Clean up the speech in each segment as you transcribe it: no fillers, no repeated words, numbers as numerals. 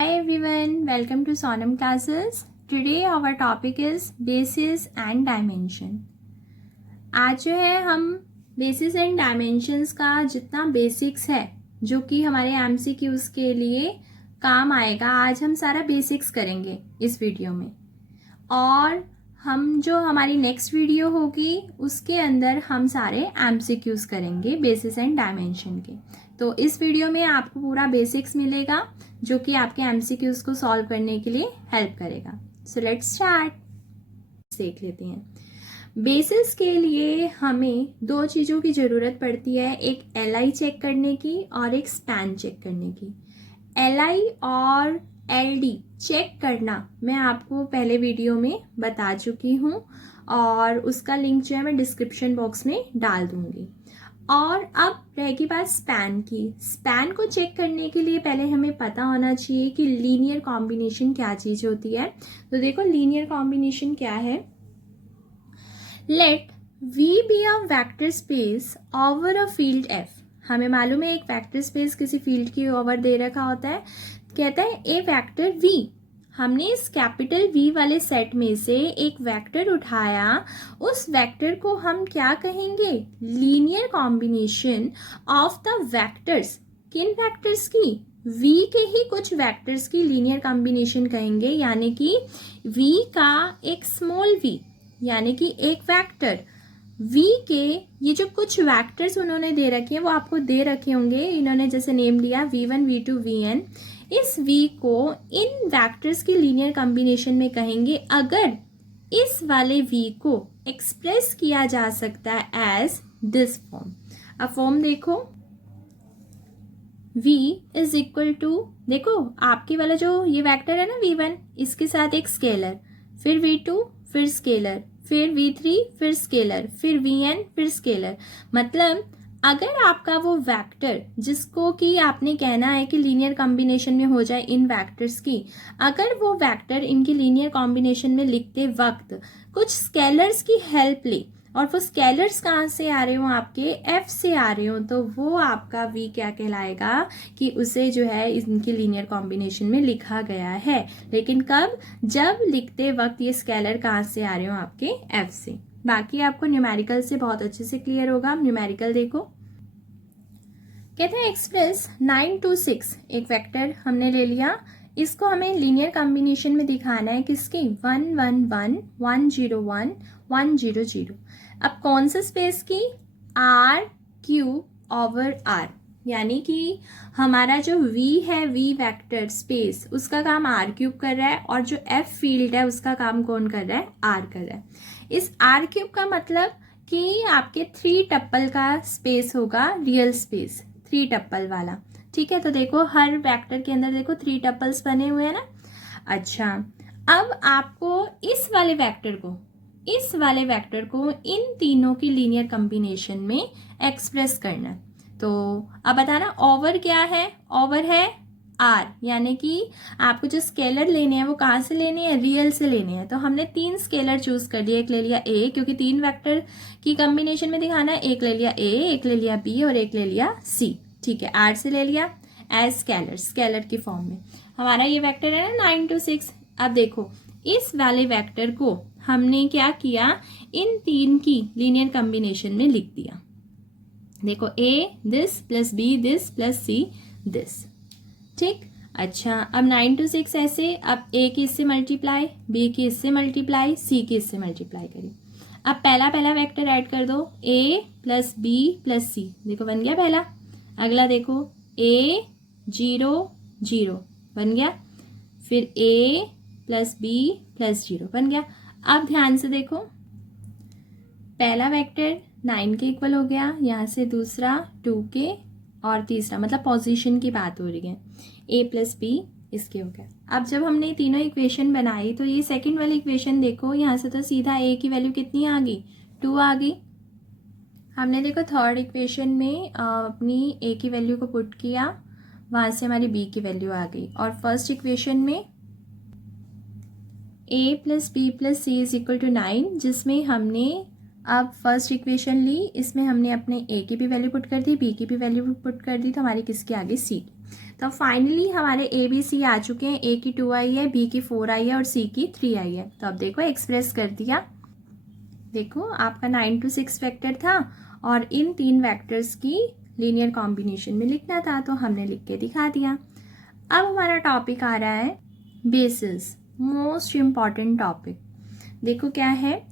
Hi everyone, welcome to Sonam classes. Today our topic is basis and dimension. आज जो है हम basis and dimensions का जितना बेसिक्स है जो कि हमारे MCQs के लिए काम आएगा, आज हम सारा बेसिक्स करेंगे इस वीडियो में। और हम जो हमारी नेक्स्ट वीडियो होगी उसके अंदर हम सारे MCQs करेंगे बेसिस एंड डायमेंशन के। तो इस वीडियो में आपको पूरा बेसिक्स मिलेगा जो कि आपके MCQs को सॉल्व करने के लिए हेल्प करेगा। So let's start. देख लेते हैं। बेसिस के लिए हमें दो चीज़ों की ज़रूरत पड़ती है, एक LI चेक करने की और एक स्पैन चेक करने की। LI और LD चेक करना मैं आपको पहले वीडियो में बता चुकी हूँ और उसका लिंक जो है मैं डिस्क्रिप्शन बॉक्स में डाल दूँगी। और अब रहेगी बात स्पैन की। स्पैन को चेक करने के लिए पहले हमें पता होना चाहिए कि लीनियर कॉम्बिनेशन क्या चीज़ होती है। तो देखो लीनियर कॉम्बिनेशन क्या है। Let V be a vector space over a field F। हमें मालूम है एक वेक्टर स्पेस किसी फील्ड की ओवर दे रखा होता है। कहता है ए वेक्टर V। हमने इस कैपिटल V वाले सेट में से एक वेक्टर उठाया, उस वेक्टर को हम क्या कहेंगे? Linear combination of the vectors. किन वेक्टर्स की? V के ही कुछ वेक्टर्स की लीनियर कॉम्बिनेशन कहेंगे, यानी कि V का एक स्मॉल v यानी कि एक वेक्टर V के ये जो कुछ वेक्टर्स उन्होंने दे रखे हैं वो आपको दे रखे होंगे, इन्होंने जैसे नेम लिया V1, V2, Vn। इस V को इन वेक्टर्स की लीनियर कॉम्बिनेशन में कहेंगे अगर इस वाले V को एक्सप्रेस किया जा सकता है एज दिस फॉर्म। अब फॉर्म देखो, V इज इक्वल टू, देखो आपके वाला जो ये वेक्टर है ना V1, इसके साथ एक स्केलर, फिर V2, फिर स्केलर, फिर V3, फिर स्केलर, फिर Vn, फिर स्केलर। मतलब अगर आपका वो वेक्टर जिसको कि आपने कहना है कि लीनियर कॉम्बिनेशन में हो जाए इन वेक्टर्स की, अगर वो वेक्टर इनकी लीनियर कॉम्बिनेशन में लिखते वक्त कुछ स्केलर्स की हेल्प ले और वो स्केलर्स कहाँ से आ रहे हो? आपके F से आ रहे हो, तो वो आपका V क्या कहलाएगा कि उसे जो है इनकी लीनियर कॉम्बिनेशन में लिखा गया है। लेकिन कब? जब लिखते वक्त ये स्केलर कहाँ से आ रहे हो? आपके F से। बाकी आपको न्यूमेरिकल से बहुत अच्छे से क्लियर होगा। न्यूमेरिकल देखो, कहते हैं एक्सप्रेस 9 to 6 एक वेक्टर हमने ले लिया, इसको हमें लीनियर कॉम्बिनेशन में दिखाना है किसकी? 1 1 1 1 0 1 1 0 0। अब कौन से स्पेस की? R क्यूब ओवर R, यानी कि हमारा जो V है V वेक्टर स्पेस, उसका काम R क्यूब कर रहा है और जो F फील्ड है उसका काम कौन कर रहा है? R कर रहा है। इस R क्यूब का मतलब कि आपके 3 टप्पल का स्पेस होगा, रियल स्पेस 3 टप्पल वाला। ठीक है, तो देखो हर वेक्टर के अंदर देखो 3 टप्पल्स बने हुए हैं ना। अच्छा, अब आपको इस वाले वेक्टर को इन तीनों की लीनियर कॉम्बिनेशन में एक्सप्रेस करना है। तो अब बताना ओवर क्या है? ओवर है R, यानी कि आपको जो स्केलर लेने हैं वो कहाँ से लेने हैं? रियल से लेने हैं। तो हमने 3 स्केलर चूज कर लिए। एक ले लिया A, क्योंकि 3 वेक्टर की कॉम्बिनेशन में दिखाना है। एक ले लिया A, एक ले लिया B और एक ले लिया C। ठीक है, R से ले लिया एज स्केलर की फॉर्म में। हमारा ये वेक्टर है ना 9 to 6। अब देखो इस वाले वेक्टर को हमने क्या किया? इन 3 की लीनियर कॉम्बिनेशन में लिख दिया। देखो A this plus B this plus C this. ठीक, अच्छा अब 9 to 6 ऐसे, अब A की इससे मल्टीप्लाई, B की इससे मल्टीप्लाई, C की इससे मल्टीप्लाई करिए। अब पहला वेक्टर ऐड कर दो, A plus B plus C। देखो बन गया पहला। अगला देखो A 0 0 बन गया, फिर A प्लस B प्लस 0 बन गया। अब ध्यान से देखो, पहला वेक्टर 9 के इक्वल हो गया, यहाँ से दूसरा 2 के और तीसरा, मतलब पोजीशन की बात हो रही है, A प्लस B इसके हो गया। अब जब हमने तीनों इक्वेशन बनाई तो ये सेकंड वाली इक्वेशन देखो, यहाँ से तो सीधा A की वैल्यू कितनी आ गई? 2 आ गई। हमने देखो थर्ड इक्वेशन में अपनी A की वैल्यू को पुट किया, वहाँ से हमारी B की वैल्यू आ गई। और फर्स्ट इक्वेशन में A plus B plus C is equal to 9, जिसमें हमने अब फर्स्ट इक्वेशन ली, इसमें हमने अपने A की भी वैल्यू पुट कर दी, B की भी वैल्यू पुट कर दी, तो हमारी किसकी आ गई? C। तो फाइनली हमारे ए बी सी आ चुके हैं। ए की 2 आई है, बी की 4 आई है और सी की 3 आई है। तो अब देखो एक्सप्रेस कर दिया। देखो आपका 9 to 6 वेक्टर था और इन 3 वेक्टर्स की लीनियर कॉम्बिनेशन में लिखना था, तो हमने लिख के दिखा दिया। अब हमारा टॉपिक आ रहा है बेसिस, मोस्ट इम्पॉर्टेंट टॉपिक। देखो क्या है,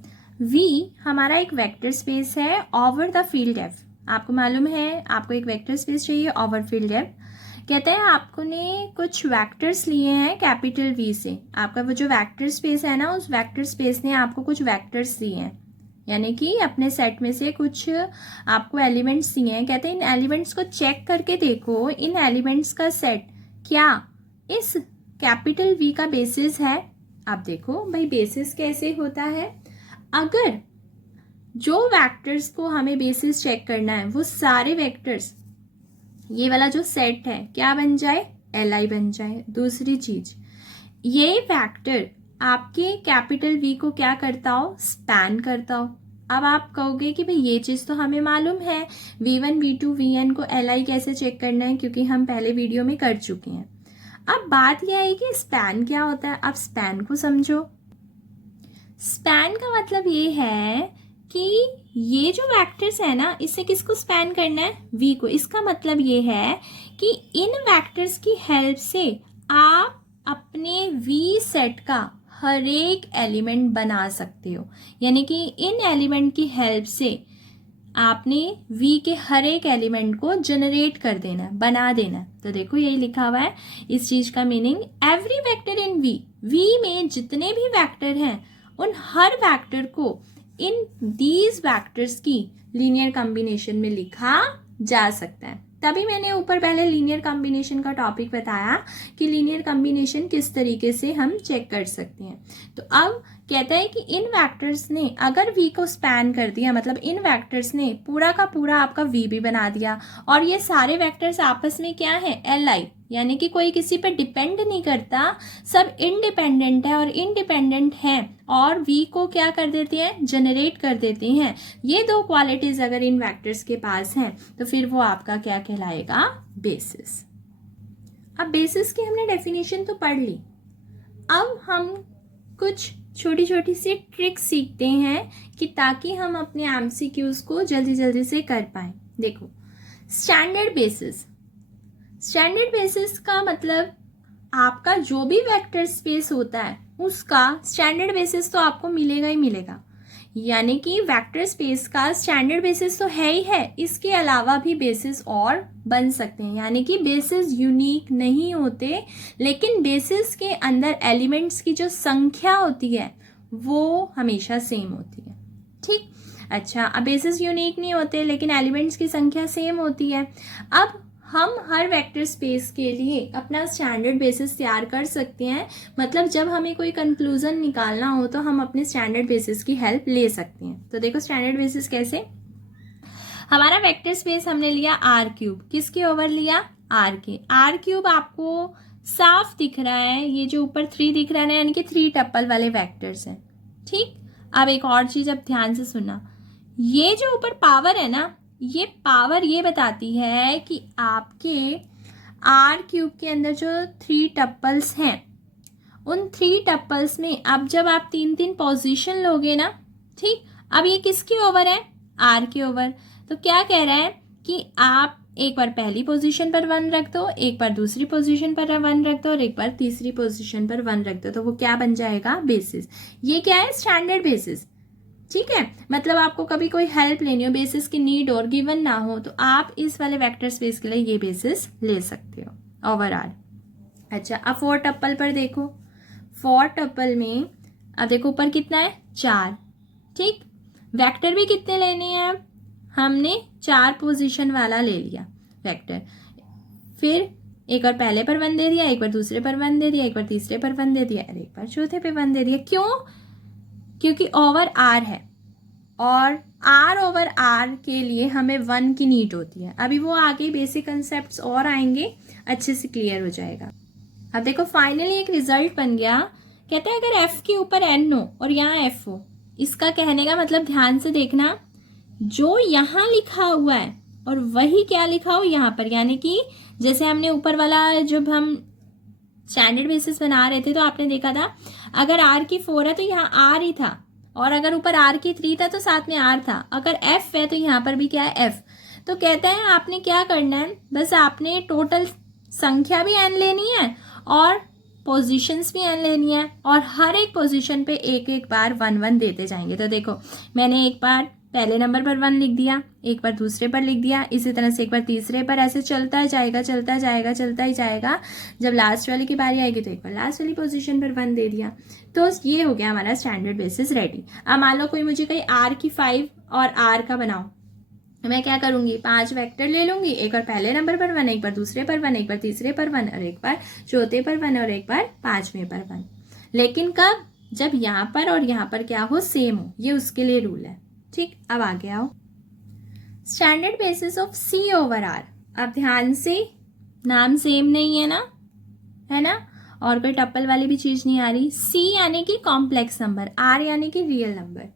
V हमारा एक वेक्टर स्पेस है ओवर द फील्ड एफ। आपको मालूम है आपको एक वेक्टर स्पेस चाहिए ओवर फील्ड एफ। कहते हैं आपको ने कुछ वेक्टर्स लिए हैं कैपिटल V से। आपका वो जो वेक्टर स्पेस है ना, उस वेक्टर स्पेस ने आपको कुछ वेक्टर्स दिए हैं, यानी कि अपने सेट में से कुछ आपको एलिमेंट्स दिए हैं। कहते हैं इन एलिमेंट्स को चेक करके देखो, इन एलिमेंट्स का सेट क्या इस कैपिटल V का बेसिस है। आप देखो भाई बेसिस कैसे होता है, अगर जो वेक्टर्स को हमें बेसिस चेक करना है वो सारे वेक्टर्स, ये वाला जो सेट है क्या बन जाए, Li बन जाए। दूसरी चीज, ये वेक्टर आपके कैपिटल V को क्या करता हो, स्पैन करता हो। अब आप कहोगे कि भाई ये चीज तो हमें मालूम है, V1 V2 Vn को Li कैसे चेक करना है, क्योंकि हम पहले वीडियो में कर चुके हैं। अब बात यह है कि स्पैन क्या होता है। अब स्पैन को समझो। स्पैन का मतलब ये है कि ये जो वेक्टर्स है ना, इससे किसको स्पैन करना है, V को। इसका मतलब ये है कि इन वेक्टर्स की हेल्प से आप अपने V सेट का हर एक एलिमेंट बना सकते हो, यानी कि इन एलिमेंट की हेल्प से आपने V के हर एक एलिमेंट को जनरेट कर देना है, बना देना है। तो देखो यही लिखा हुआ है इस चीज का मीनिंग, एवरी वेक्टर इन V में जितने भी वेक्टर हैं उन हर वेक्टर को इन दीज वेक्टर्स की लीनियर कॉम्बिनेशन में लिखा जा सकता है। तभी मैंने ऊपर पहले लीनियर कॉम्बिनेशन का टॉपिक बताया कि लीनियर कॉम्बिनेशन किस तरीके से हम चेक कर सकते हैं। तो अब कहता है कि इन वेक्टर्स ने अगर V को स्पैन कर दिया, मतलब इन वेक्टर्स ने पूरा का पूरा आपका V भी बना दिया, और ये सारे वेक्टर्स आपस में क्या है, Li, यानी कि कोई किसी पे डिपेंड नहीं करता, सब इंडिपेंडेंट है और इंडिपेंडेंट है और V को क्या कर देते हैं, जनरेट कर देते हैं। ये दो क्वालिटीज अगर इन वेक्टर्स के पास हैं तो फिर वो आपका क्या कहलाएगा, बेसिस। अब बेसिस की हमने डेफिनेशन तो पढ़ ली, अब हम कुछ छोटी छोटी सी ट्रिक्स सीखते हैं कि ताकि हम अपने एमसीक्यूज को जल्दी जल्दी से कर पाएं। देखो स्टैंडर्ड बेसिस, स्टैंडर्ड बेसिस का मतलब आपका जो भी वेक्टर स्पेस होता है उसका स्टैंडर्ड बेसिस तो आपको मिलेगा ही मिलेगा, यानी कि वेक्टर स्पेस का स्टैंडर्ड बेसिस तो है ही है, इसके अलावा भी बेसिस और बन सकते हैं, यानी कि बेसिस यूनिक नहीं होते, लेकिन बेसिस के अंदर एलिमेंट्स की जो संख्या होती है वो हमेशा सेम होती है। ठीक, अच्छा, अब बेसिस यूनिक नहीं होते लेकिन एलिमेंट्स की संख्या सेम होती है। अब हम हर वेक्टर स्पेस के लिए अपना स्टैंडर्ड बेसिस तैयार कर सकते हैं, मतलब जब हमें कोई कंक्लूजन निकालना हो तो हम अपने स्टैंडर्ड बेसिस की हेल्प ले सकते हैं। तो देखो स्टैंडर्ड बेसिस कैसे, हमारा वेक्टर स्पेस हमने लिया R3, किसके ओवर लिया, R के। R3 आपको साफ दिख रहा है, ये जो ऊपर 3 दिख रहा है यानी कि 3 टप्पल वाले वेक्टर्स हैं। ठीक, अब एक और चीज अब ध्यान से सुनना, ये जो ऊपर पावर है ना, ये पावर ये बताती है कि आपके R3 के अंदर जो 3 टप्पल्स हैं उन 3 टप्पल्स में अब जब आप 3-3 पोजीशन लोगे ना, ठीक, अब ये किसके ओवर है, R के ओवर। तो क्या कह रहा है कि आप एक बार पहली पोजीशन पर 1 रख दो, एक बार दूसरी पोजीशन पर 1 रख दो और एक बार तीसरी पोजीशन पर 1 रख दो, तो वो क्या बन जाएगा, बेसिस। ये क्या है, स्टैंडर्ड बेसिस। ठीक है, मतलब आपको कभी कोई हेल्प लेनी हो, बेसिस की नीड और गिवन ना हो, तो आप इस वाले वेक्टर स्पेस के लिए ये बेसिस ले सकते हो ओवर R। अच्छा, अब 4 टप्पल पर देखो, 4 टप्पल में अब देखो ऊपर कितना है, 4। ठीक, वेक्टर भी कितने लेने हैं, हमने 4 पोजीशन वाला ले लिया वेक्टर, फिर एक बार पहले पर 1 दे दिया, एक बार दूसरे पर 1 दे दिया, एक बार तीसरे पर 1 दे दिया और एक बार चौथे पे 1 दे दिया। क्यों, क्योंकि ओवर R है और R ओवर R के लिए हमें 1 की नीड होती है। अभी वो आगे बेसिक कंसेप्ट्स और आएंगे, अच्छे से क्लियर हो जाएगा। अब देखो फाइनली एक रिजल्ट बन गया, कहते हैं अगर F के ऊपर N हो और यहाँ F हो, इसका कहने का मतलब ध्यान से देखना, जो यहाँ लिखा हुआ है और वही क्या लिखा हो यहाँ पर, यानी कि जैसे हमने ऊपर वाला जब हम स्टैंडर्ड बेसिस बना रहे थे तो आपने देखा था अगर R की 4 है तो यहाँ R ही था, और अगर ऊपर R की 3 था तो साथ में R था। अगर F है तो यहाँ पर भी क्या है, F। तो कहते हैं आपने क्या करना है, बस आपने टोटल संख्या भी n लेनी है और पोजीशंस भी n लेनी है, और हर एक पोजीशन पे एक एक बार 1 1 देते जाएंगे। तो देखो मैंने एक बार पहले नंबर पर 1 लिख दिया, एक बार दूसरे पर लिख दिया, इसी तरह से एक बार तीसरे पर, ऐसे चलता जाएगा चलता जाएगा चलता ही जाएगा। जब लास्ट वाले की बारी आएगी तो एक बार लास्ट वाली पोजीशन पर 1 दे दिया। तो ये हो गया हमारा स्टैंडर्ड बेसिस रेडी। अब मान लो कोई मुझे कहीं R की 5 और R का बनाओ, मैं क्या करूंगी, 5 वेक्टर ले लूंगी, एक बार पहले नंबर पर 1, एक बार दूसरे पर 1, एक बार तीसरे पर 1, और एक बार चौथे पर 1, और एक बार 5वें पर 1। लेकिन कब, जब यहाँ पर और यहाँ पर क्या हो, सेम हो। ये उसके लिए रूल है। ठीक, अब आगे आओ, standard basis of C over R। अब ध्यान से, नाम सेम नहीं है ना, है ना, और कोई टप्पल वाली भी चीज नहीं आ रही। C यानी कि कॉम्प्लेक्स नंबर, R यानी कि रियल नंबर।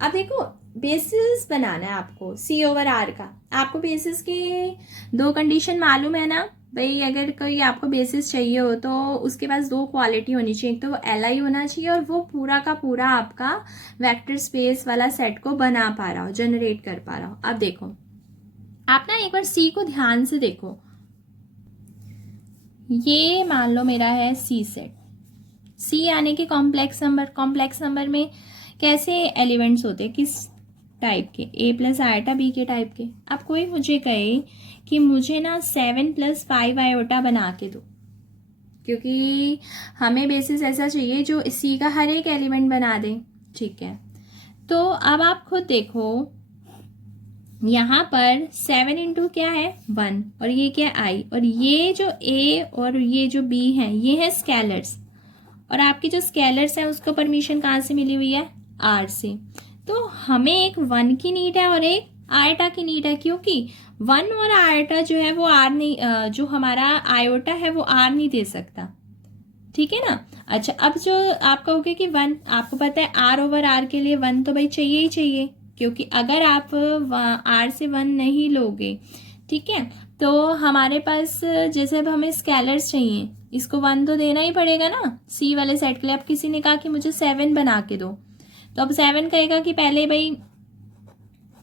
अब देखो बेसिस बनाना है आपको C ओवर R का। आपको बेसिस की 2 कंडीशन मालूम है ना भाई, अगर कोई आपको बेसिस चाहिए हो तो उसके पास 2 क्वालिटी होनी चाहिए। एक तो वो Li होना चाहिए और वो पूरा का पूरा आपका वेक्टर स्पेस वाला सेट को बना पा रहा हो, जनरेट कर पा रहा हो। अब देखो आप ना एक बार C को ध्यान से देखो, ये मान लो मेरा है C सेट। C यानी कि कॉम्प्लेक्स नंबर। कॉम्प्लेक्स नंबर में कैसे एलिमेंट्स होते हैं, किस टाइप के, A प्लस आयोटा B के टाइप के। अब कोई मुझे कहे कि मुझे ना 7 + 5 आयोटा बना के दो, क्योंकि हमें बेसिस ऐसा चाहिए जो C का हर एक एलिमेंट बना दे। ठीक है, तो अब आप खुद देखो यहाँ पर 7 इंटू क्या है 1, और ये क्या I, और ये जो A और ये जो B है ये है स्केलर्स, और आपकी जो स्केलर्स है उसको परमिशन कहाँ से मिली हुई है, R से। तो हमें एक 1 की नीड है और एक आयोटा की नीड है, क्योंकि 1 और आयोटा जो है वो R नहीं, जो हमारा आयोटा है वो R नहीं दे सकता। ठीक है ना। अच्छा, अब जो आप कहोगे कि 1, आपको पता है R ओवर R के लिए 1 तो भाई चाहिए ही चाहिए, क्योंकि अगर आप R से 1 नहीं लोगे, ठीक है, तो हमारे पास जैसे अब हमें स्केलर्स चाहिए, इसको 1 तो देना ही पड़ेगा ना C वाले सेट के लिए। अब किसी ने कहा कि मुझे 7 बना के दो, तो अब 7 कहेगा कि पहले भाई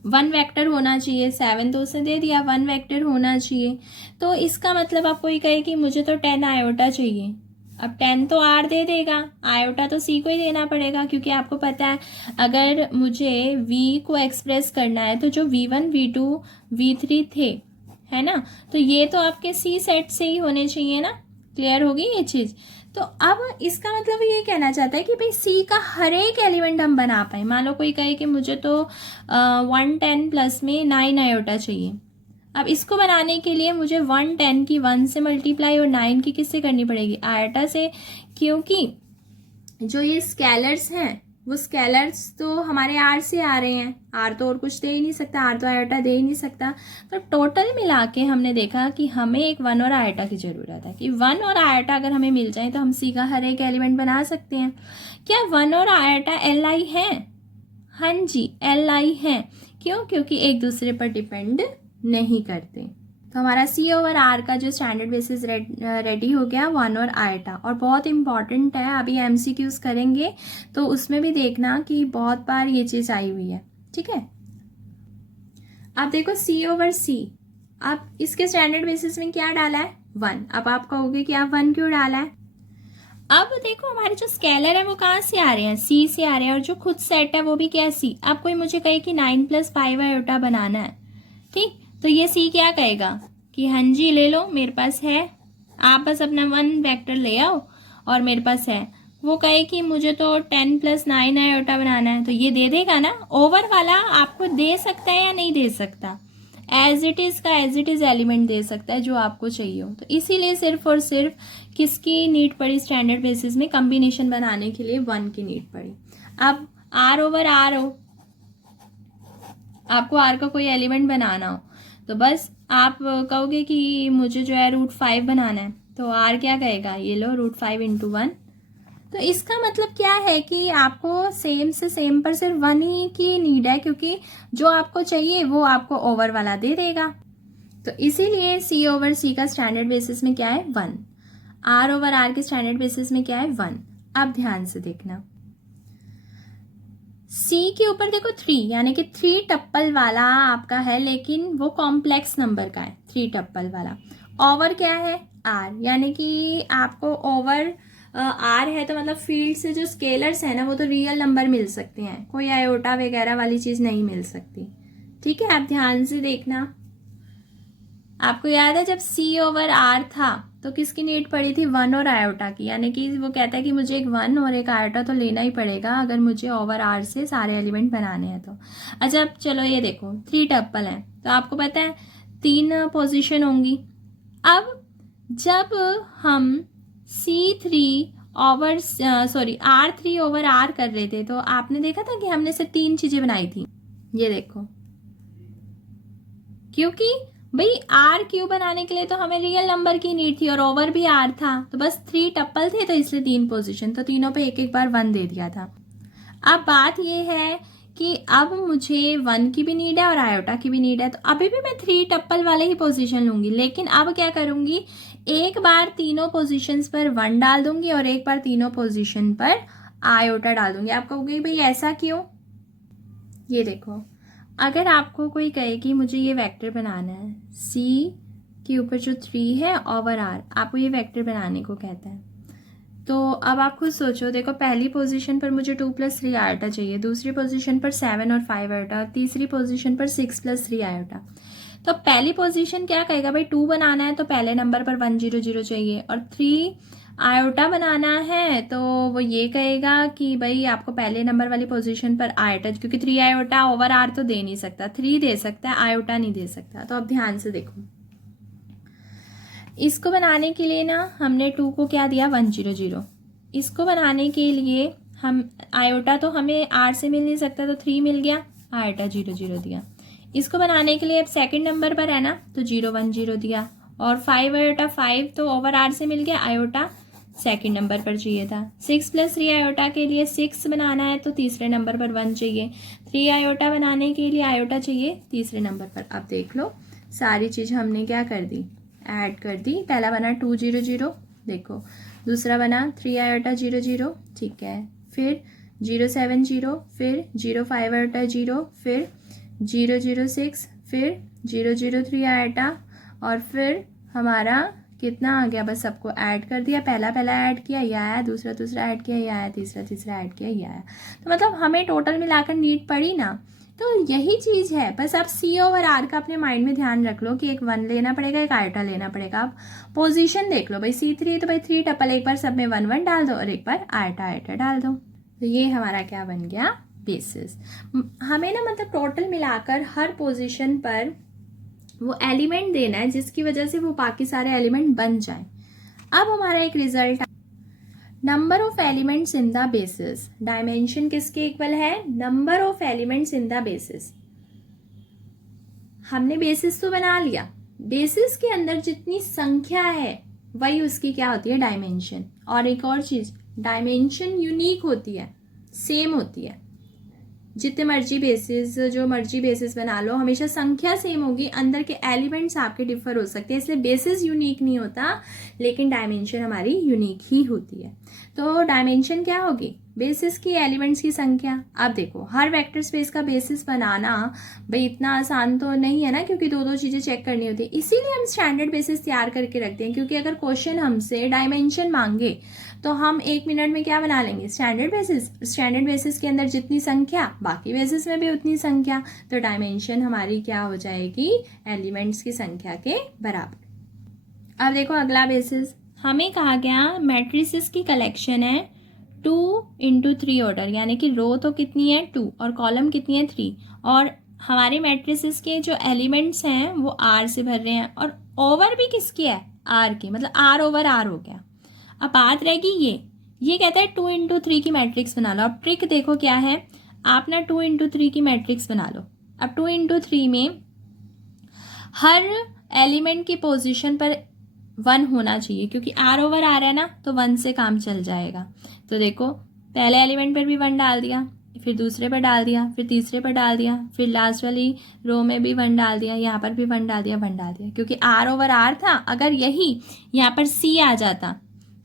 1 वेक्टर होना चाहिए, 7 तो उसने दे दिया, 1 वेक्टर होना चाहिए। तो इसका मतलब आप कोई कहे कि मुझे तो 10 आयोटा चाहिए, अब 10 तो R दे देगा, आयोटा तो C को ही देना पड़ेगा, क्योंकि आपको पता है अगर मुझे V को एक्सप्रेस करना है तो जो V1 V2 V3 थे, है ना, तो ये तो आपके C सेट से ही होने चाहिए ना। क्लियर होगी ये चीज। तो अब इसका मतलब ये कहना चाहता है कि भाई C का हर एक एलिमेंट हम बना पाए। मान लो कोई कहे कि मुझे तो 110 प्लस में 9 आयोटा चाहिए। अब इसको बनाने के लिए मुझे 110 की 1 से मल्टीप्लाई और 9 की किससे करनी पड़ेगी, आयोटा से, क्योंकि जो ये स्केलर्स हैं वो स्केलर्स तो हमारे R से आ रहे हैं, R तो और कुछ दे ही नहीं सकता, R तो आयोटा दे ही नहीं सकता। तो टोटल मिला के हमने देखा कि हमें एक 1 और आयोटा की ज़रूरत है, कि 1 और आयोटा अगर हमें मिल जाए तो हम C का हर एक एलिमेंट बना सकते हैं। क्या 1 और आयोटा Li है? हाँ जी, Li है। क्यों? क्योंकि एक दूसरे पर डिपेंड नहीं करते। तो हमारा C ओवर R का जो स्टैंडर्ड बेसिस रेडी हो गया, 1 और आयोटा। और बहुत इंपॉर्टेंट है, अभी MCQs करेंगे तो उसमें भी देखना कि बहुत बार ये चीज़ आई हुई है। ठीक है, अब देखो C ओवर C, अब इसके स्टैंडर्ड बेसिस में क्या डाला है, 1। अब आप कहोगे कि आप 1 क्यों डाला है। अब देखो हमारे जो स्केलर है वो कहाँ से आ रहे हैं, C से आ रहे हैं, और जो खुद सेट है वो भी क्या है, C। अब कोई मुझे कहे कि 9 + 5 आयोटा बनाना है, ठीक, तो ये C क्या कहेगा कि हाँ जी ले लो, मेरे पास है, आप बस अपना 1 वेक्टर ले आओ और मेरे पास है। वो कहे कि मुझे तो 10 + 9 आयोटा बनाना है, तो ये दे देगा ना। ओवर वाला आपको दे सकता है या नहीं दे सकता, एज इट इज का एज इट इज एलिमेंट दे सकता है जो आपको चाहिए हो। तो इसीलिए सिर्फ और सिर्फ किसकी नीड पड़ी स्टैंडर्ड बेसिस में, कम्बिनेशन बनाने के लिए 1 की नीड पड़ी। अब R ओवर R हो, आपको R का कोई एलिमेंट बनाना हो तो बस आप कहोगे कि मुझे जो है √5 बनाना है, तो R क्या कहेगा, ये लो √5 × 1। तो इसका मतलब क्या है कि आपको सेम से सेम पर सिर्फ 1 ही की नीड है, क्योंकि जो आपको चाहिए वो आपको ओवर वाला दे देगा। तो इसीलिए सी ओवर सी का स्टैंडर्ड बेसिस में क्या है 1, आर ओवर आर के स्टैंडर्ड बेसिस में क्या है 1। अब ध्यान से देखना, सी के ऊपर देखो 3 यानी कि 3 टप्पल वाला आपका है, लेकिन वो कॉम्प्लेक्स नंबर का है 3 टप्पल वाला। ओवर क्या है आर, यानी कि आपको ओवर आर है तो मतलब फील्ड से जो स्केलर्स है ना वो तो रियल नंबर मिल सकते हैं, कोई आयोटा वगैरह वाली चीज नहीं मिल सकती। ठीक है, आप ध्यान से देखना। आपको याद है जब सी ओवर आर था तो किसकी नीड पड़ी थी 1 और आयोटा की, यानी कि वो कहता है कि मुझे एक 1 और एक आयोटा तो लेना ही पड़ेगा अगर मुझे ओवर आर से सारे एलिमेंट बनाने हैं तो। अच्छा अब चलो ये देखो 3 टप्पल हैं तो आपको पता है 3 पोजीशन होंगी। अब जब हम C3 over R3 over R कर रहे थे तो आपने देखा था कि हमने सिर्फ 3 चीजें बनाई थी। ये देखो, क्योंकि भाई आर क्यू बनाने के लिए तो हमें रियल नंबर की नीड थी और ओवर भी आर था, तो बस 3 टप्पल थे तो इसलिए 3 पोजीशन, तो तीनों पे एक एक बार 1 दे दिया था। अब बात ये है कि अब मुझे 1 की भी नीड है और आयोटा की भी नीड है, तो अभी भी मैं 3 टप्पल वाले ही पोजीशन लूंगी, लेकिन अब क्या करूंगी एक बार तीनों पोजीशंस पर 1 डाल दूंगी और एक बार तीनों पोजीशन पर आयोटा डाल दूंगी। आप कहोगे भाई ऐसा क्यों? ये देखो, अगर आपको कोई कहे कि मुझे ये वेक्टर बनाना है, C के ऊपर जो 3 है ओवर R, आपको ये वेक्टर बनाने को कहता है, तो अब आप खुद सोचो। देखो पहली पोजीशन पर मुझे 2 + 3 आयोटा चाहिए, दूसरी पोजीशन पर 7 और 5 आयोटा, तीसरी पोजीशन पर 6 + 3 आयोटा। तो पहली पोजीशन क्या कहेगा भाई 2 बनाना है तो पहले नंबर पर 1 0 0 चाहिए, और 3 आयोटा बनाना है तो वो ये कहेगा कि भाई आपको पहले नंबर वाली पोजीशन पर आयोटा, क्योंकि 3 आयोटा ओवर आर तो दे नहीं सकता, 3 दे सकता है आयोटा नहीं दे सकता। तो अब ध्यान से देखो, इसको बनाने के लिए ना हमने 2 को क्या दिया 1 0 0, इसको बनाने के लिए हम आयोटा तो हमें आर से मिल नहीं सकता तो 3 मिल गया, आयोटा 0 0 दिया। इसको बनाने के लिए अब सेकंड नंबर पर है ना तो 0 1 0 दिया, और 5 आयोटा 5 तो ओवर आर से मिल गया, आयोटा सेकंड नंबर पर चाहिए था। 6 + 3 आयोटा के लिए 6 बनाना है तो तीसरे नंबर पर 1 चाहिए, 3 आयोटा बनाने के लिए आयोटा चाहिए तीसरे नंबर पर। अब देख लो सारी चीज हमने क्या कर दी, ऐड कर दी। पहला बना 2 0 0, देखो दूसरा बना 3 आयोटा 0 0, ठीक है, फिर 0 7 0, फिर 0 5 आयोटा 0, फिर 0 0 6, फिर 0 0 3 आयोटा, और फिर हमारा कितना आ गया, बस सबको ऐड कर दिया। पहला ऐड किया ये आया, दूसरा ऐड किया ये आया, तीसरा ऐड किया ये आया। तो मतलब हमें टोटल मिलाकर नीड पड़ी ना, तो यही चीज है। बस आप सी ओवर आर का अपने माइंड में ध्यान रख लो कि एक 1 लेना पड़ेगा, एक आयोटा लेना पड़ेगा। आप पोजीशन देख लो भाई C3 तो भाई 3 टप्पल, एक बार सब में 1 1 डाल दो और एक बार आयोटा डाल दो। तो ये हमारा क्या बन गया बेसिस। हमें ना मतलब टोटल मिलाकर हर पोजीशन पर वो एलिमेंट देना है जिसकी वजह से वो बाकी सारे एलिमेंट बन जाए। अब हमारा एक result, number of elements in the basis, dimension किसके इक्वल है, number of elements in the basis. हमने बेसिस तो बना लिया, बेसिस के अंदर जितनी संख्या है वही उसकी क्या होती है डायमेंशन। और एक और चीज, डायमेंशन यूनिक होती है, सेम होती है। जितने मर्जी बेसिस, जो मर्जी बेसिस बना लो, हमेशा संख्या सेम होगी, अंदर के एलिमेंट्स आपके डिफर हो सकते हैं, इसलिए बेसिस यूनिक नहीं होता लेकिन डायमेंशन हमारी यूनिक ही होती है। तो डायमेंशन क्या होगी, बेसिस की एलिमेंट्स की संख्या। अब देखो हर वेक्टर स्पेस का बेसिस बनाना भाई इतना आसान तो नहीं है ना, क्योंकि दो चीजें चेक करनी होती है, इसीलिए हम स्टैंडर्ड बेसिस तैयार करके रखते हैं। क्योंकि अगर क्वेश्चन हमसे डायमेंशन मांगे तो हम 1 मिनट में क्या बना लेंगे स्टैंडर्ड बेसिस। स्टैंडर्ड बेसिस के अंदर जितनी संख्या बाकी बेसिस में भी उतनी संख्या, तो डायमेंशन हमारी क्या हो जाएगी एलिमेंट्स की संख्या के बराबर। अब देखो अगला बेसिस, हमें कहा गया मैट्रिसेस की कलेक्शन है 2 × 3 ऑर्डर, यानी कि रो तो कितनी है 2 और कॉलम कितनी है 3, और हमारे मैट्रिसेस के जो एलिमेंट्स हैं वो R से भर रहे हैं, और ओवर भी किसकी है R की, मतलब R ओवर R हो गया। अब बात रहेगी ये कहता है 2 × 3 की मैट्रिक्स बना लो। अब ट्रिक देखो क्या है, आप ना 2 × 3 की मैट्रिक्स बना लो। अब 2 × 3 में हर एलिमेंट की पोजीशन पर 1 होना चाहिए, क्योंकि R ओवर R है ना तो 1 से काम चल जाएगा। तो देखो पहले एलिमेंट पर भी 1 डाल दिया, फिर दूसरे पर डाल दिया, फिर तीसरे पर डाल दिया, फिर लास्ट वाली रो में भी 1 डाल दिया, यहाँ पर भी 1 डाल दिया, 1 डाल दिया, क्योंकि R/R था। अगर यही यहाँ पर C आ जाता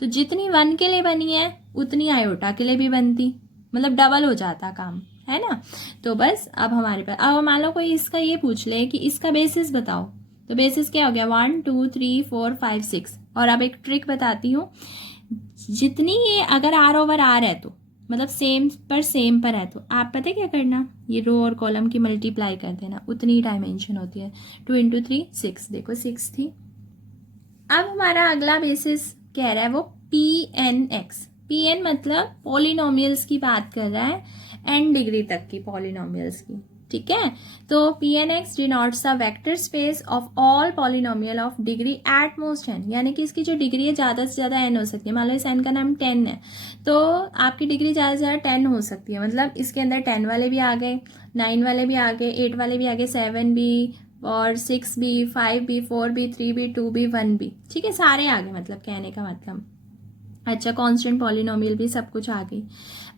तो जितनी 1 के लिए बनी है उतनी आयोटा के लिए भी बनती, मतलब डबल हो जाता काम, है ना। तो बस अब हमारे पास, अब मान लो कोई इसका ये पूछ ले कि इसका बेसिस बताओ, तो बेसिस क्या हो गया 1 2 3 4 5 6। और अब एक ट्रिक बताती हूँ, जितनी ये अगर R/R है तो मतलब सेम पर है, तो आप पता है क्या करना, ये रो और कॉलम की मल्टीप्लाई कर देना, उतनी डायमेंशन होती है। 2 × 3 6, देखो 6 थी। अब हमारा अगला बेसिस कह रहा है वो PNX। PN मतलब पॉलिनोमियल्स की बात कर रहा है, n डिग्री तक की पॉलिनोमियल्स की, ठीक है। तो PNX denotes the vector space of all polynomial of degree at most n, यानी कि इसकी जो डिग्री है ज़्यादा से ज़्यादा n हो सकती है। मान लो इस n का नाम 10 है, तो आपकी डिग्री ज़्यादा से ज़्यादा 10 हो सकती है, मतलब इसके अंदर 10 वाले भी आ गए, 9 वाले भी आ गए, 8 वाले भी आ गए, 7 भी और 6 भी, 5 भी, 4 भी, 3 भी, 2 भी, 1 भी, ठीक है, सारे आ गए, मतलब कहने का मतलब। अच्छा, कांस्टेंट पॉलिनोमियल भी सब कुछ आ गई।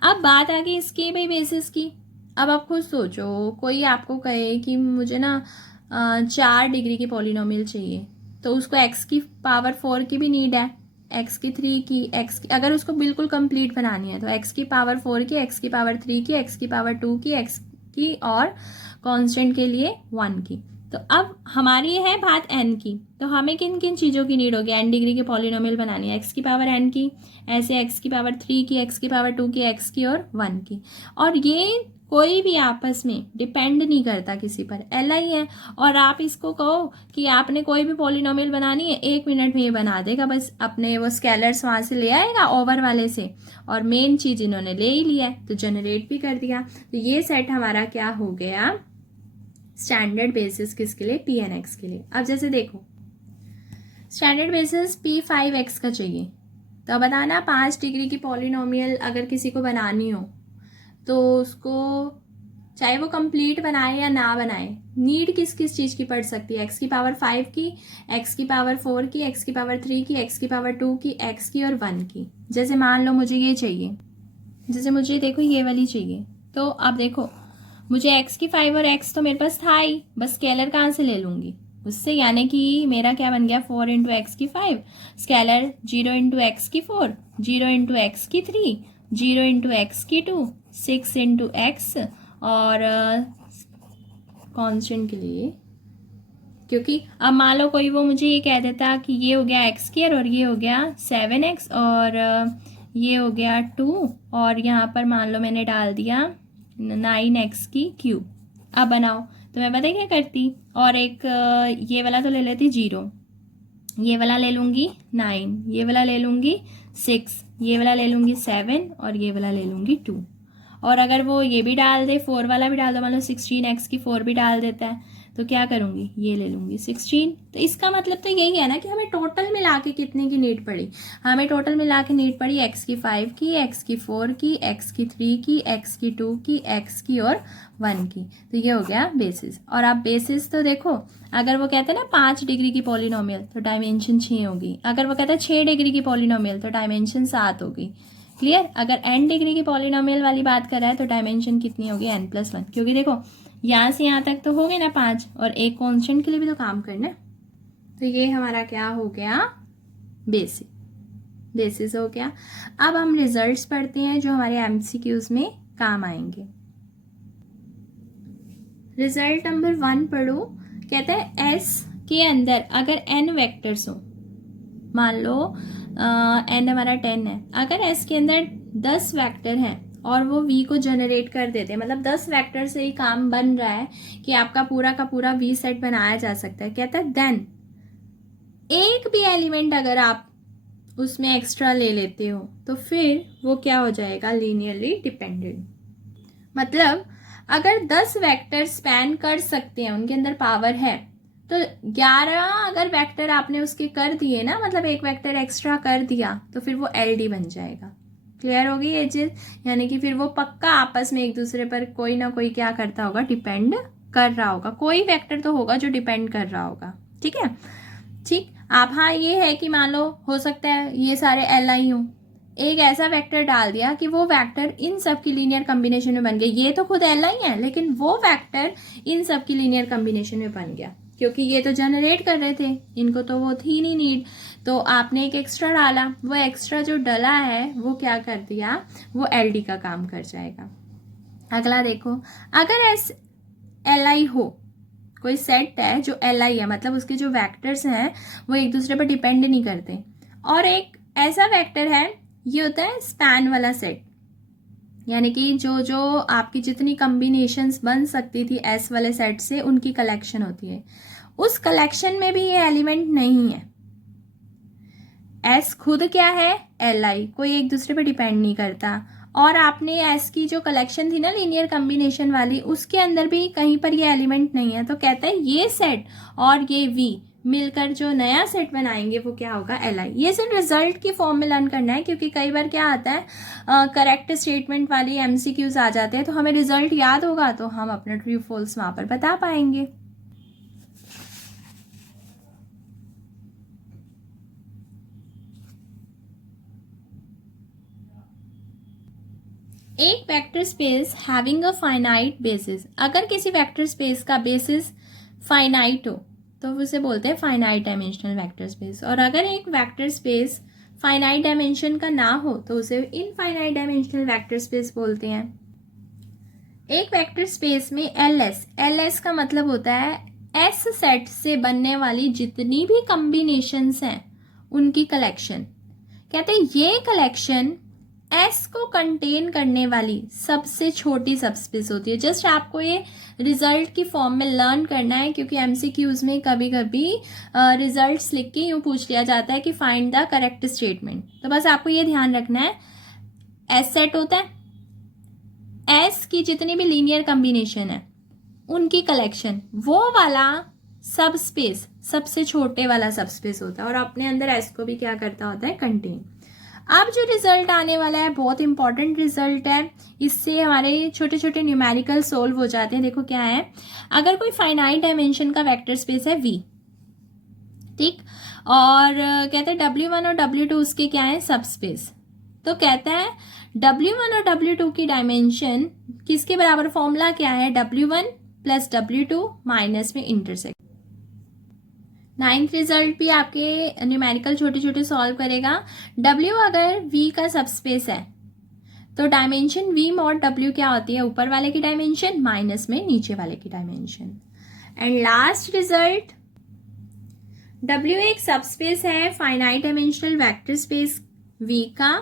अब बात आ गई इसके भाई बेसिस की। अब आप खुद सोचो, कोई आपको कहे कि मुझे ना 4 डिग्री की पॉलिनोमियल चाहिए, तो उसको x की पावर 4 की भी नीड है, x की 3 की, x की, अगर उसको बिल्कुल कंप्लीट बनानी है तो x की पावर 4 की, x की पावर 3 की, x की पावर 2 की, x की, और कांस्टेंट के लिए 1 की। तो अब हमारी है बात n की, तो हमें किन किन चीज़ों की नीड होगी, n डिग्री के पॉलिनोमियल बनानी है, x की पावर n की, ऐसे x की पावर 3 की, x की पावर 2 की, x की और 1 की। और ये कोई भी आपस में डिपेंड नहीं करता किसी पर, LI है। और आप इसको कहो कि आपने कोई भी पॉलिनोमियल बनानी है, 1 मिनट में ये बना देगा, बस अपने वो स्केलर्स वहाँ से ले आएगा ओवर वाले से, और मेन चीज़ इन्होंने ले ही लिया है तो जनरेट भी कर दिया। तो ये सेट हमारा क्या हो गया, स्टैंडर्ड बेसिस किसके लिए, PNX के लिए। अब जैसे देखो स्टैंडर्ड बेसिस P5X का चाहिए, तो बताना 5 डिग्री की पॉलिनोमियल अगर किसी को बनानी हो तो उसको चाहे वो कंप्लीट बनाए या ना बनाए, नीड किस किस चीज़ की पड़ सकती है, x की पावर 5 की, x की पावर 4 की, x की पावर 3 की, x की पावर 2 की, x की और 1 की। जैसे मान लो मुझे ये चाहिए, जैसे मुझे देखो ये वाली चाहिए, तो अब देखो मुझे x की 5 और x तो मेरे पास था ही, बस स्केलर कहाँ से ले लूँगी उससे, यानी कि मेरा क्या बन गया 4 × x की 5, स्केलर 0 × x की 4, 0 × x की 3, 0 × x की 2, 6 × x, और कांस्टेंट के लिए, क्योंकि अब मान लो कोई वो मुझे ये कह देता कि ये हो गया x² और ये हो गया 7x और ये हो गया 2, और यहाँ पर मान लो मैंने डाल दिया 9x की क्यूब। अब बनाओ, तो मैं पता क्या करती, और एक ये वाला तो ले लेती 0, ये वाला ले लूँगी 9, ये वाला ले लूँगी 6, ये वाला ले लूँगी 7 और ये वाला ले लूँगी 2। और अगर वो ये भी डाल दे, 4 वाला भी डाल दो, मान लो 16x की 4 भी डाल देता है, तो क्या करूँगी, ये ले लूँगी 16। तो इसका मतलब तो यही है ना कि हमें टोटल मिला के कितने की नीड पड़ी, हमें टोटल मिला के नीड पड़ी x की 5 की, x की 4 की, x की 3 की, x की 2 की, x की और 1 की। तो ये हो गया बेसिस। और आप बेसिस तो देखो, अगर वो कहते हैं ना 5 डिग्री की पॉलिनोमियल तो डायमेंशन 6 होगी, अगर वो कहता है 6 डिग्री की पॉलिनोमियल तो डायमेंशन 7 होगी। क्लियर। अगर n डिग्री की पॉलिनोमियल वाली बात कर रहा है तो डायमेंशन कितनी होगी, n+1, क्योंकि देखो यहाँ से यहाँ तक तो हो गए ना 5, और एक कांस्टेंट के लिए भी तो काम करना है। तो ये हमारा क्या हो गया, बेसिस हो गया। अब हम रिजल्ट्स पढ़ते हैं जो हमारे MCQs में काम आएंगे। रिजल्ट नंबर 1 पढ़ो, कहता है S के अंदर अगर n वेक्टर्स हो, मान लो n हमारा 10 है, अगर S के अंदर 10 वेक्टर हैं और वो V को जनरेट कर देते हैं, मतलब 10 वेक्टर से ही काम बन रहा है कि आपका पूरा का पूरा V सेट बनाया जा सकता है। कहता है देन एक भी एलिमेंट अगर आप उसमें एक्स्ट्रा ले लेते हो तो फिर वो क्या हो जाएगा, लीनियरली डिपेंडेंट। मतलब अगर 10 वेक्टर स्पैन कर सकते हैं, उनके अंदर पावर है, तो 11 अगर वेक्टर आपने उसके कर दिए ना, मतलब एक वेक्टर एक्स्ट्रा कर दिया, तो फिर वो LD बन जाएगा। क्लियर होगी ये चीज, यानी कि फिर वो पक्का आपस में एक दूसरे पर कोई ना कोई क्या करता होगा, डिपेंड कर रहा होगा, कोई वेक्टर तो होगा जो डिपेंड कर रहा होगा। ठीक है, ठीक। आप हाँ ये है कि मान लो हो सकता है ये सारे LI हों, एक ऐसा वेक्टर डाल दिया कि वो वेक्टर इन सब की लीनियर कॉम्बिनेशन में बन गया। ये तो खुद एल आई है, लेकिन वो वेक्टर इन सब की लीनियर कॉम्बिनेशन में बन गया, क्योंकि ये तो जनरेट कर रहे थे, इनको तो वो थी नहीं नीड, तो आपने एक एक्स्ट्रा डाला, वो एक्स्ट्रा जो डला है वो क्या कर दिया, वो एल डी का काम कर जाएगा। अगला देखो, अगर एस एल आई हो, कोई सेट है जो एल आई है, मतलब उसके जो वेक्टर्स हैं वो एक दूसरे पर डिपेंड नहीं करते, और एक ऐसा वेक्टर है, ये होता है स्पैन वाला सेट, यानी कि जो जो आपकी जितनी कॉम्बिनेशंस बन सकती थी एस वाले सेट से उनकी कलेक्शन होती है। उस कलेक्शन में भी ये एलिमेंट नहीं है। एस खुद क्या है, एल आई, कोई एक दूसरे पे डिपेंड नहीं करता, और आपने एस की जो कलेक्शन थी ना लीनियर कॉम्बिनेशन वाली, उसके अंदर भी कहीं पर ये एलिमेंट नहीं है, तो कहते हैं ये सेट और ये वी मिलकर जो नया सेट बनाएंगे वो क्या होगा, एल आई। ये सिर्फ रिजल्ट की फॉर्म में लर्न करना है, क्योंकि कई बार क्या आता है करेक्ट स्टेटमेंट वाली एमसीक्यूज आ जाते हैं, तो हमें रिजल्ट याद होगा तो हम अपना ट्रू फॉल्स वहां पर बता पाएंगे। एक vector space having a finite basis, अगर किसी वेक्टर स्पेस का बेसिस फाइनाइट हो तो उसे बोलते हैं फाइनाइट डायमेंशनल वेक्टर स्पेस, और अगर एक वेक्टर स्पेस फाइनाइट डायमेंशन का ना हो तो उसे इनफाइनाइट डायमेंशनल वेक्टर स्पेस बोलते हैं। एक वेक्टर स्पेस में एल एस का मतलब होता है एस सेट से बनने वाली जितनी भी कॉम्बिनेशंस हैं उनकी कलेक्शन। कहते हैं ये कलेक्शन एस को कंटेन करने वाली सबसे छोटी सबस्पेस होती है। जस्ट आपको ये रिजल्ट की फॉर्म में लर्न करना है, क्योंकि एमसीक्यूज में कभी कभी रिजल्ट्स लिख के यूं पूछ लिया जाता है कि फाइंड द करेक्ट स्टेटमेंट, तो बस आपको ये ध्यान रखना है, एस सेट होता है, एस की जितनी भी लीनियर कॉम्बिनेशन है उनकी कलेक्शन, वो वाला सब स्पेस सबसे छोटे वाला सब स्पेस होता है, और अपने अंदर एस को भी क्या करता होता है, कंटेन। अब जो रिजल्ट आने वाला है बहुत इंपॉर्टेंट रिजल्ट है, इससे हमारे छोटे छोटे न्यूमेरिकल सोल्व हो जाते हैं। देखो क्या है, अगर कोई फाइनाइट डायमेंशन का वेक्टर स्पेस है वी, ठीक, और कहते हैं W1 और W2 उसके क्या है, सब स्पेस, तो कहता है W1 और W2 की डायमेंशन किसके बराबर, फॉर्मूला क्या है, W1 प्लस W2 माइनस में इंटरसेक्ट। नाइन्थ रिजल्ट भी आपके न्यूमेरिकल छोटे छोटे सॉल्व करेगा। W अगर V का सबस्पेस है तो डायमेंशन V मॉड W क्या होती है, ऊपर वाले की डायमेंशन माइनस में नीचे वाले की dimension. And last result, W एक सबस्पेस है finite dimensional vector space V का,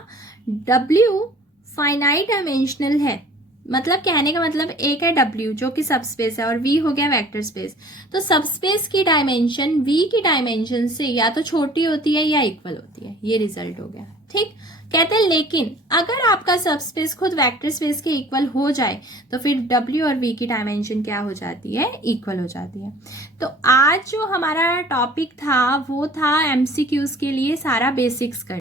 W फाइनाइट डायमेंशनल है, मतलब कहने का मतलब एक है W जो कि सबस्पेस है और V हो गया वेक्टर स्पेस, तो सबस्पेस की डायमेंशन V की डायमेंशन से या तो छोटी होती है या इक्वल होती है। ये रिजल्ट हो गया, ठीक। कहते हैं लेकिन अगर आपका सबस्पेस खुद वेक्टर स्पेस के इक्वल हो जाए तो फिर W और V की डायमेंशन क्या हो जाती है, इक्वल हो जाती है। तो आज जो हमारा टॉपिक था वो था एमसीक्यूज के लिए सारा बेसिक्स कर